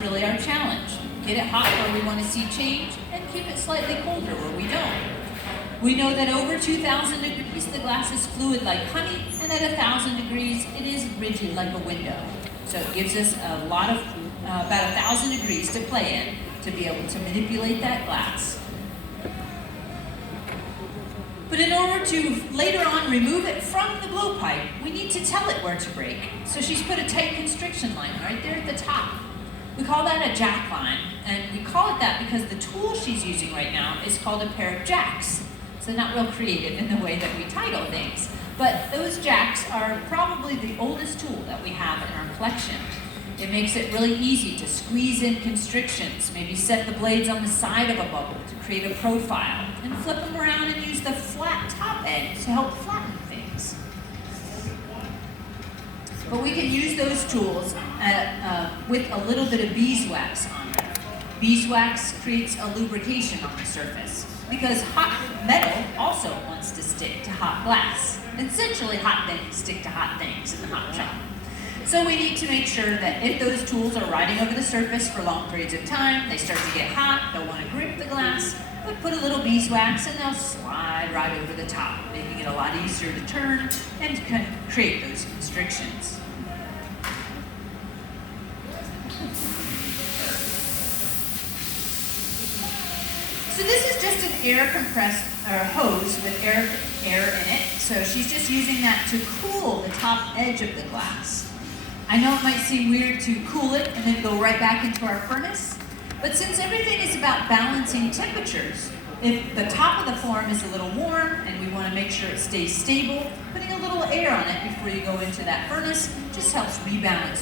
Really our challenge. Get it hot where we want to see change and keep it slightly colder where we don't. We know that over 2,000 degrees the glass is fluid like honey, and at 1,000 degrees it is rigid like a window. So it gives us a lot of, about 1,000 degrees to play in to be able to manipulate that glass. But in order to later on remove it from the blowpipe, we need to tell it where to break. So she's put a tight constriction line right there at the top. We call that a jack line, and we call it that because the tool she's using right now is called a pair of jacks. So not real creative in the way that we title things, but those jacks are probably the oldest tool that we have in our collection. It makes it really easy to squeeze in constrictions, maybe set the blades on the side of a bubble to create a profile, and flip them around and use the flat top edge to help flatten things. But we can use those tools with a little bit of beeswax on them. Beeswax creates a lubrication on the surface because hot metal also wants to stick to hot glass. Essentially, hot things stick to hot things in the hot shop. So we need to make sure that if those tools are riding over the surface for long periods of time, they start to get hot, they'll want to grip the glass, but put a little beeswax and they'll slide right over the top, making it a lot easier to turn and create those constrictions. So this is just an air compressed hose with air in it. So she's just using that to cool the top edge of the glass. I know it might seem weird to cool it and then go right back into our furnace, but since everything is about balancing temperatures, if the top of the form is a little warm and we want to make sure it stays stable, putting a little air on it before you go into that furnace just helps rebalance